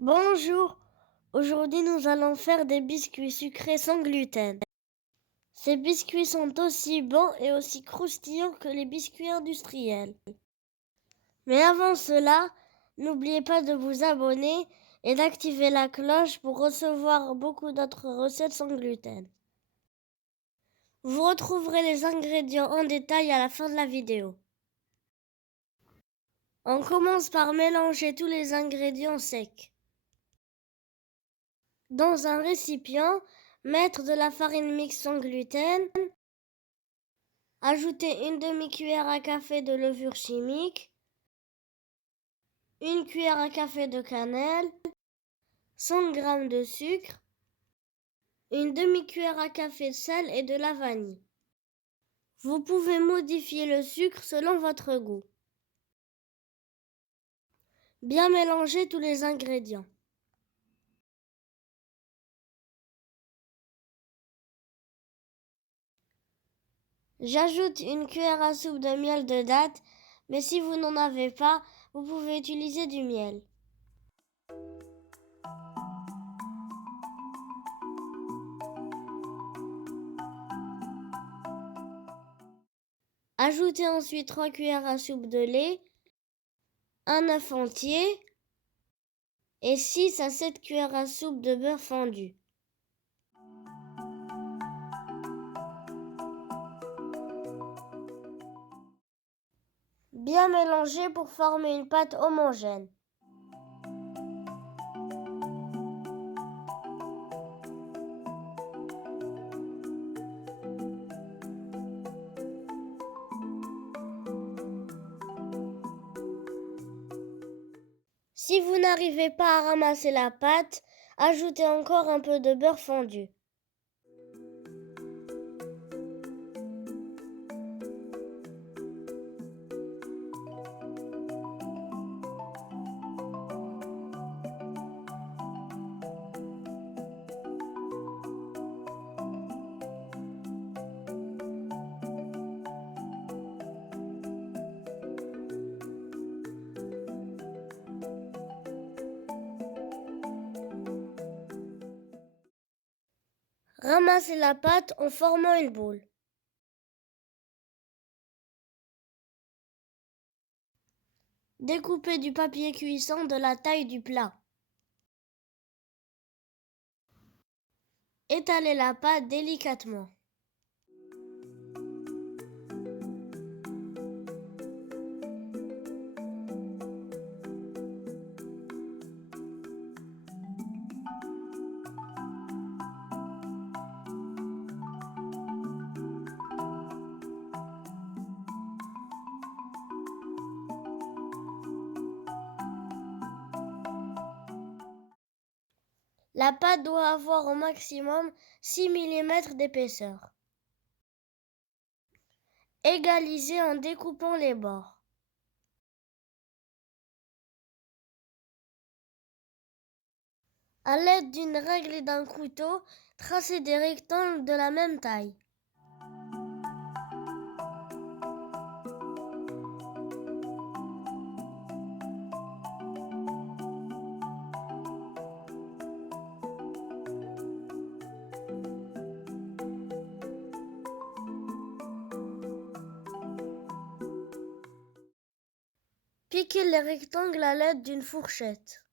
Bonjour, aujourd'hui nous allons faire des biscuits sucrés sans gluten. Ces biscuits sont aussi bons et aussi croustillants que les biscuits industriels. Mais avant cela, n'oubliez pas de vous abonner et d'activer la cloche pour recevoir beaucoup d'autres recettes sans gluten. Vous retrouverez les ingrédients en détail à la fin de la vidéo. On commence par mélanger tous les ingrédients secs. Dans un récipient, mettre de la farine mixte sans gluten. Ajoutez une demi-cuillère à café de levure chimique, une cuillère à café de cannelle, 100 g de sucre, une demi-cuillère à café de sel et de la vanille. Vous pouvez modifier le sucre selon votre goût. Bien mélanger tous les ingrédients. J'ajoute une cuillère à soupe de miel de date, mais si vous n'en avez pas, vous pouvez utiliser du miel. Ajoutez ensuite 3 cuillères à soupe de lait, un œuf entier et 6 à 7 cuillères à soupe de beurre fondu. Bien mélanger pour former une pâte homogène. Si vous n'arrivez pas à ramasser la pâte, ajoutez encore un peu de beurre fondu. Ramassez la pâte en formant une boule. Découpez du papier cuisson de la taille du plat. Étalez la pâte délicatement. La pâte doit avoir au maximum 6 mm d'épaisseur. Égalisez en découpant les bords. À l'aide d'une règle et d'un couteau, tracez des rectangles de la même taille. Piquez les rectangles à l'aide d'une fourchette.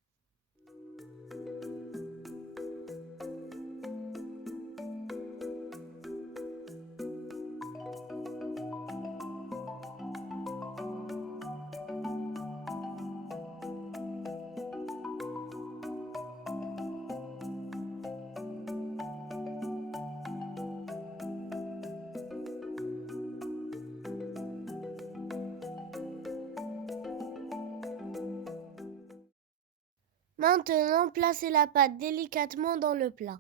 Maintenant, placez la pâte délicatement dans le plat.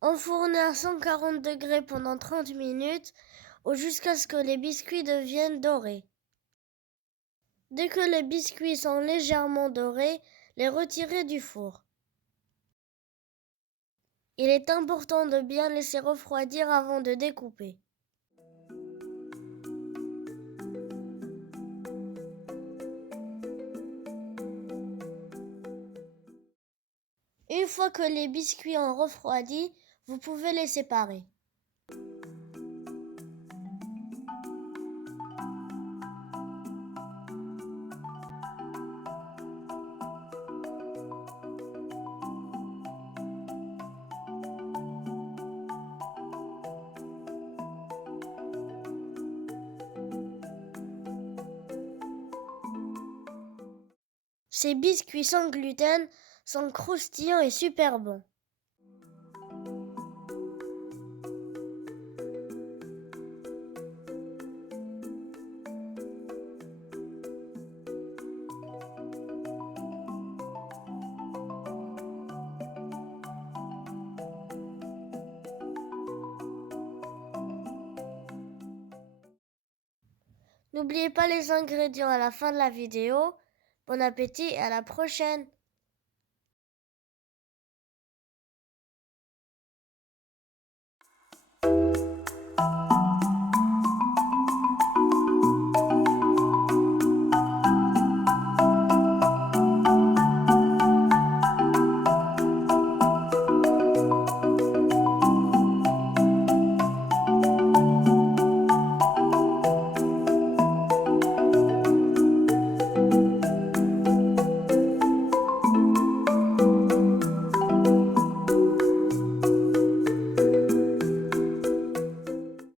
Enfournez à 140 degrés pendant 30 minutes ou jusqu'à ce que les biscuits deviennent dorés. Dès que les biscuits sont légèrement dorés, les retirez du four. Il est important de bien laisser refroidir avant de découper. Une fois que les biscuits ont refroidi, vous pouvez les séparer. Ces biscuits sans gluten sont croustillants et super bons. N'oubliez pas les ingrédients à la fin de la vidéo. Bon appétit et à la prochaine!